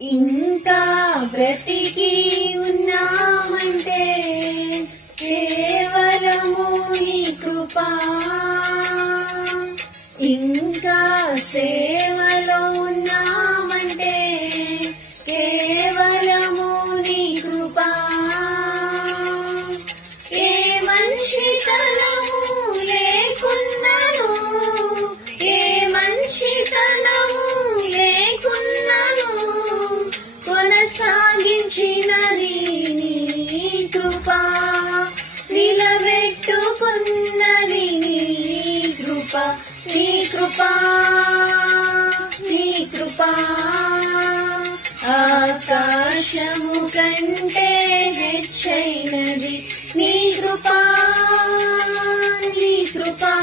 ఇంకా బ్రతికి ఉన్నామంటే కేవలము నీ కృపా. ఇంకా సేవలో ఉన్నామంటే కేవలము నీ కృపా. ఏ మంచితనము లేకున్నాను, ఏ మంచితనము లేకున్నాను, కొనసాగించినది నీ కృపా. నిలబెట్టుకున్నది నీ కృపా. నీ కృపా, నీ కృపా. ఆకాశము కంటే హెచ్చైనది నీ కృపా, నీ కృపా.